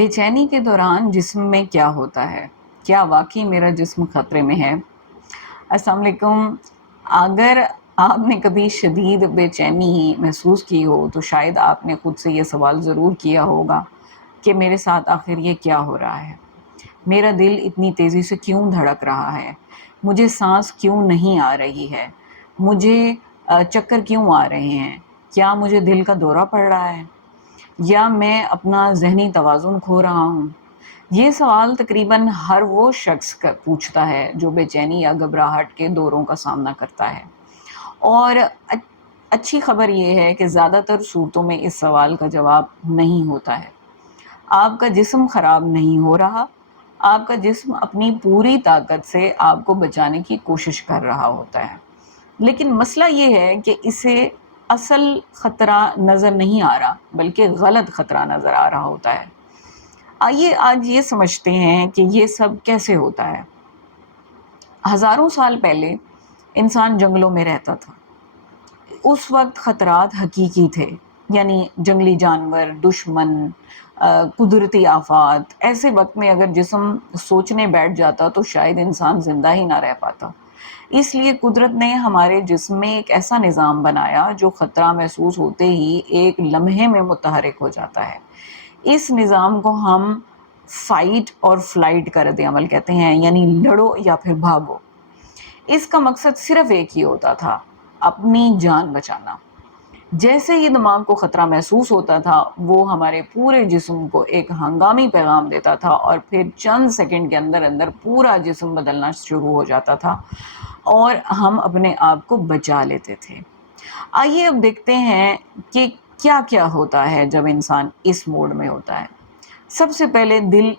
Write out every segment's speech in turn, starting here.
بے چینی کے دوران جسم میں کیا ہوتا ہے؟ کیا واقعی میرا جسم خطرے میں ہے؟ السلام علیکم۔ اگر آپ نے کبھی شدید بے چینی محسوس کی ہو تو شاید آپ نے خود سے یہ سوال ضرور کیا ہوگا کہ میرے ساتھ آخر یہ کیا ہو رہا ہے؟ میرا دل اتنی تیزی سے کیوں دھڑک رہا ہے؟ مجھے سانس کیوں نہیں آ رہی ہے؟ مجھے چکر کیوں آ رہے ہیں؟ کیا مجھے دل کا دورہ پڑ رہا ہے؟ یا میں اپنا ذہنی توازن کھو رہا ہوں؟ یہ سوال تقریباً ہر وہ شخص پوچھتا ہے جو بے چینی یا گھبراہٹ کے دوروں کا سامنا کرتا ہے۔ اور اچھی خبر یہ ہے کہ زیادہ تر صورتوں میں اس سوال کا جواب نہیں ہوتا ہے۔ آپ کا جسم خراب نہیں ہو رہا، آپ کا جسم اپنی پوری طاقت سے آپ کو بچانے کی کوشش کر رہا ہوتا ہے۔ لیکن مسئلہ یہ ہے کہ اسے اصل خطرہ نظر نہیں آ رہا بلکہ غلط خطرہ نظر آ رہا ہوتا ہے۔ آئیے آج یہ سمجھتے ہیں کہ یہ سب کیسے ہوتا ہے۔ ہزاروں سال پہلے انسان جنگلوں میں رہتا تھا۔ اس وقت خطرات حقیقی تھے، یعنی جنگلی جانور، دشمن، قدرتی آفات۔ ایسے وقت میں اگر جسم سوچنے بیٹھ جاتا تو شاید انسان زندہ ہی نہ رہ پاتا۔ اس لیے قدرت نے ہمارے جسم میں ایک ایسا نظام بنایا جو خطرہ محسوس ہوتے ہی ایک لمحے میں متحرک ہو جاتا ہے۔ اس نظام کو ہم فائٹ اور فلائٹ کا رد عمل کہتے ہیں، یعنی لڑو یا پھر بھاگو۔ اس کا مقصد صرف ایک ہی ہوتا تھا، اپنی جان بچانا۔ جیسے ہی دماغ کو خطرہ محسوس ہوتا تھا وہ ہمارے پورے جسم کو ایک ہنگامی پیغام دیتا تھا اور پھر چند سیکنڈ کے اندر اندر پورا جسم بدلنا شروع ہو جاتا تھا اور ہم اپنے آپ کو بچا لیتے تھے۔ آئیے اب دیکھتے ہیں کہ کیا کیا ہوتا ہے جب انسان اس موڈ میں ہوتا ہے۔ سب سے پہلے دل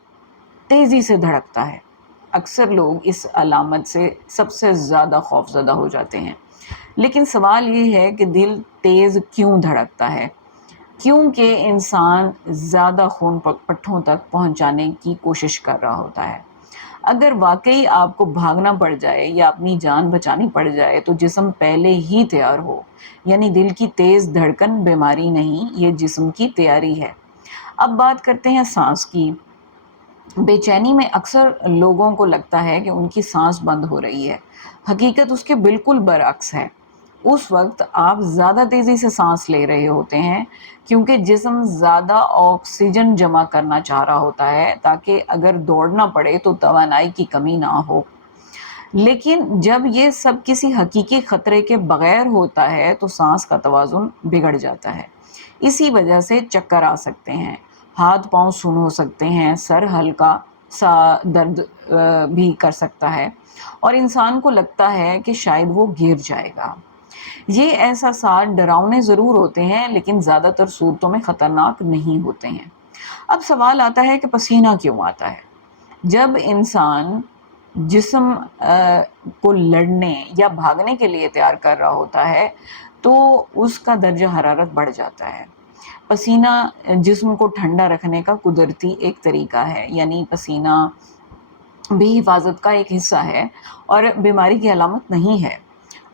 تیزی سے دھڑکتا ہے۔ اکثر لوگ اس علامت سے سب سے زیادہ خوفزدہ ہو جاتے ہیں۔ لیکن سوال یہ ہے کہ دل تیز کیوں دھڑکتا ہے؟ کیونکہ انسان زیادہ خون پٹھوں تک پہنچانے کی کوشش کر رہا ہوتا ہے۔ اگر واقعی آپ کو بھاگنا پڑ جائے یا اپنی جان بچانی پڑ جائے تو جسم پہلے ہی تیار ہو، یعنی دل کی تیز دھڑکن بیماری نہیں، یہ جسم کی تیاری ہے۔ اب بات کرتے ہیں سانس کی۔ بے چینی میں اکثر لوگوں کو لگتا ہے کہ ان کی سانس بند ہو رہی ہے۔ حقیقت اس کے بالکل برعکس ہے۔ اس وقت آپ زیادہ تیزی سے سانس لے رہے ہوتے ہیں کیونکہ جسم زیادہ آکسیجن جمع کرنا چاہ رہا ہوتا ہے تاکہ اگر دوڑنا پڑے تو توانائی کی کمی نہ ہو۔ لیکن جب یہ سب کسی حقیقی خطرے کے بغیر ہوتا ہے تو سانس کا توازن بگڑ جاتا ہے۔ اسی وجہ سے چکر آ سکتے ہیں، ہاتھ پاؤں سن ہو سکتے ہیں، سر ہلکا سا درد بھی کر سکتا ہے اور انسان کو لگتا ہے کہ شاید وہ گر جائے گا۔ یہ احساسات ڈراؤنے ضرور ہوتے ہیں لیکن زیادہ تر صورتوں میں خطرناک نہیں ہوتے ہیں۔ اب سوال آتا ہے کہ پسینہ کیوں آتا ہے؟ جب انسان جسم کو لڑنے یا بھاگنے کے لیے تیار کر رہا ہوتا ہے تو اس کا درجہ حرارت بڑھ جاتا ہے۔ پسینہ جسم کو ٹھنڈا رکھنے کا قدرتی ایک طریقہ ہے، یعنی پسینہ بھی حفاظت کا ایک حصہ ہے اور بیماری کی علامت نہیں ہے۔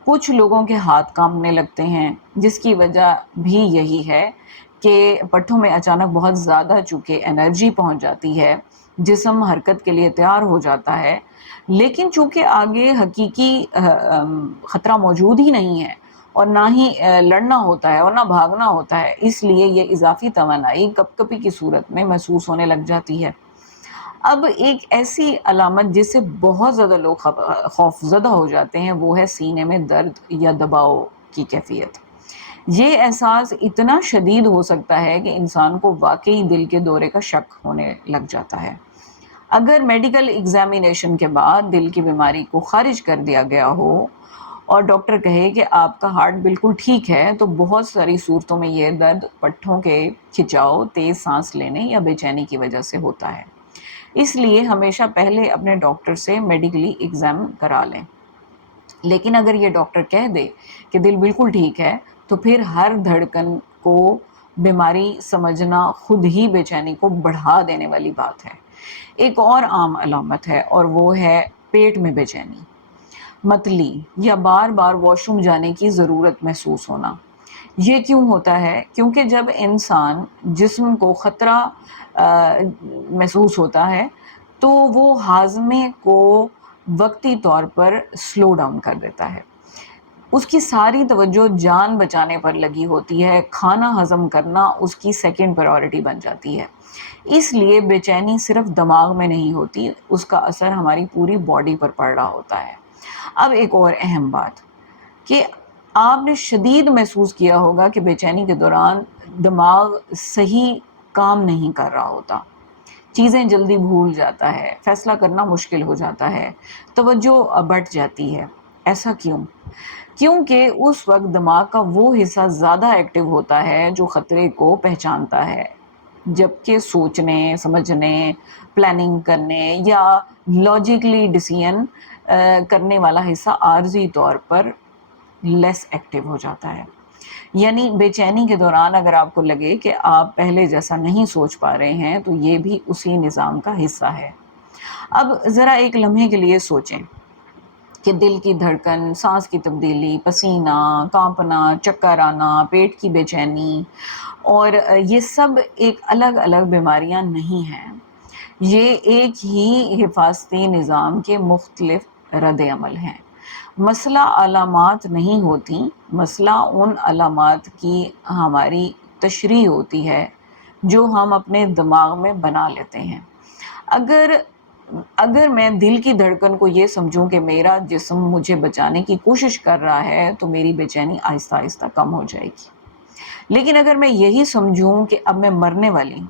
کچھ لوگوں کے ہاتھ کانپنے لگتے ہیں جس کی وجہ بھی یہی ہے کہ پٹھوں میں اچانک بہت زیادہ چونکہ انرجی پہنچ جاتی ہے، جسم حرکت کے لیے تیار ہو جاتا ہے، لیکن چونکہ آگے حقیقی خطرہ موجود ہی نہیں ہے اور نہ ہی لڑنا ہوتا ہے اور نہ بھاگنا ہوتا ہے، اس لیے یہ اضافی توانائی کپ کپی کی صورت میں محسوس ہونے لگ جاتی ہے۔ اب ایک ایسی علامت جس سے بہت زیادہ لوگ خوف زدہ ہو جاتے ہیں وہ ہے سینے میں درد یا دباؤ کی کیفیت۔ یہ احساس اتنا شدید ہو سکتا ہے کہ انسان کو واقعی دل کے دورے کا شک ہونے لگ جاتا ہے۔ اگر میڈیکل ایگزامینیشن کے بعد دل کی بیماری کو خارج کر دیا گیا ہو اور ڈاکٹر کہے کہ آپ کا ہارٹ بالکل ٹھیک ہے تو بہت ساری صورتوں میں یہ درد پٹھوں کے کھچاؤ، تیز سانس لینے یا بے چینی کی وجہ سے ہوتا ہے۔ اس لیے ہمیشہ پہلے اپنے ڈاکٹر سے میڈیکلی ایگزام کرا لیں۔ لیکن اگر یہ ڈاکٹر کہہ دے کہ دل بالکل ٹھیک ہے تو پھر ہر دھڑکن کو بیماری سمجھنا خود ہی بے چینی کو بڑھا دینے والی بات ہے۔ ایک اور عام علامت ہے اور وہ ہے پیٹ میں بے چینی، متلی یا بار بار واش روم جانے کی ضرورت محسوس ہونا۔ یہ کیوں ہوتا ہے؟ کیونکہ جب انسان جسم کو خطرہ محسوس ہوتا ہے تو وہ ہاضمے کو وقتی طور پر سلو ڈاؤن کر دیتا ہے، اس کی ساری توجہ جان بچانے پر لگی ہوتی ہے، کھانا ہضم کرنا اس کی سیکنڈ پرائورٹی بن جاتی ہے۔ اس لیے بے چینی صرف دماغ میں نہیں ہوتی، اس کا اثر ہماری پوری باڈی پر پڑ رہا ہوتا ہے۔ اب ایک اور اہم بات کہ آپ نے شدید محسوس کیا ہوگا کہ بے چینی کے دوران دماغ صحیح کام نہیں کر رہا ہوتا، چیزیں جلدی بھول جاتا ہے، فیصلہ کرنا مشکل ہو جاتا ہے، توجہ بٹ جاتی ہے۔ ایسا کیوں؟ کیونکہ اس وقت دماغ کا وہ حصہ زیادہ ایکٹیو ہوتا ہے جو خطرے کو پہچانتا ہے، جبکہ سوچنے، سمجھنے، پلاننگ کرنے یا لاجیکلی ڈیسیژن کرنے والا حصہ عارضی طور پر لیس ایکٹیو ہو جاتا ہے۔ یعنی بے چینی کے دوران اگر آپ کو لگے کہ آپ پہلے جیسا نہیں سوچ پا رہے ہیں تو یہ بھی اسی نظام کا حصہ ہے۔ اب ذرا ایک لمحے کے لیے سوچیں کہ دل کی دھڑکن، سانس کی تبدیلی، پسینہ، کانپنا، چکر آنا، پیٹ کی بے چینی، اور یہ سب ایک الگ الگ بیماریاں نہیں ہیں، یہ ایک ہی حفاظتی نظام کے مختلف رد عمل ہیں۔ مسئلہ علامات نہیں ہوتی، مسئلہ ان علامات کی ہماری تشریح ہوتی ہے جو ہم اپنے دماغ میں بنا لیتے ہیں۔ اگر میں دل کی دھڑکن کو یہ سمجھوں کہ میرا جسم مجھے بچانے کی کوشش کر رہا ہے تو میری بے چینی آہستہ آہستہ کم ہو جائے گی۔ لیکن اگر میں یہی سمجھوں کہ اب میں مرنے والی ہوں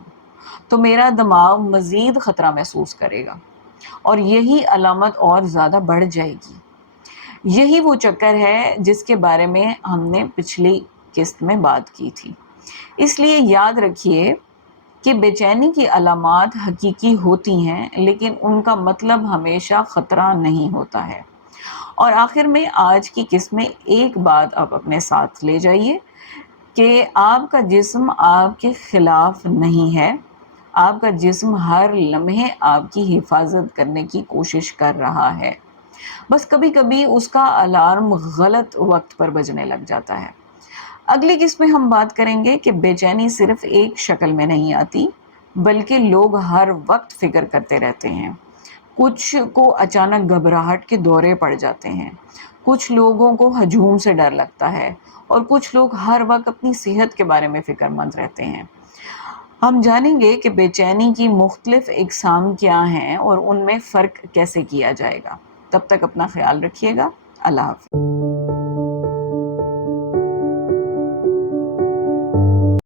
تو میرا دماغ مزید خطرہ محسوس کرے گا اور یہی علامت اور زیادہ بڑھ جائے گی۔ یہی وہ چکر ہے جس کے بارے میں ہم نے پچھلی قسط میں بات کی تھی۔ اس لیے یاد رکھیے کہ بے چینی کی علامات حقیقی ہوتی ہیں، لیکن ان کا مطلب ہمیشہ خطرہ نہیں ہوتا ہے۔ اور آخر میں آج کی قسط میں ایک بات آپ اپنے ساتھ لے جائیے کہ آپ کا جسم آپ کے خلاف نہیں ہے، آپ کا جسم ہر لمحے آپ کی حفاظت کرنے کی کوشش کر رہا ہے، بس کبھی کبھی اس کا الارم غلط وقت پر بجنے لگ جاتا ہے۔ اگلی قسط میں ہم بات کریں گے کہ بے چینی صرف ایک شکل میں نہیں آتی، بلکہ لوگ ہر وقت فکر کرتے رہتے ہیں۔ کچھ کو اچانک گھبراہٹ کے دورے پڑ جاتے ہیں، کچھ لوگوں کو ہجوم سے ڈر لگتا ہے، اور کچھ لوگ ہر وقت اپنی صحت کے بارے میں فکر مند رہتے ہیں۔ ہم جانیں گے کہ بے چینی کی مختلف اقسام کیا ہیں اور ان میں فرق کیسے کیا جائے گا۔ تب تک اپنا خیال رکھیے گا۔ اللہ حافظ۔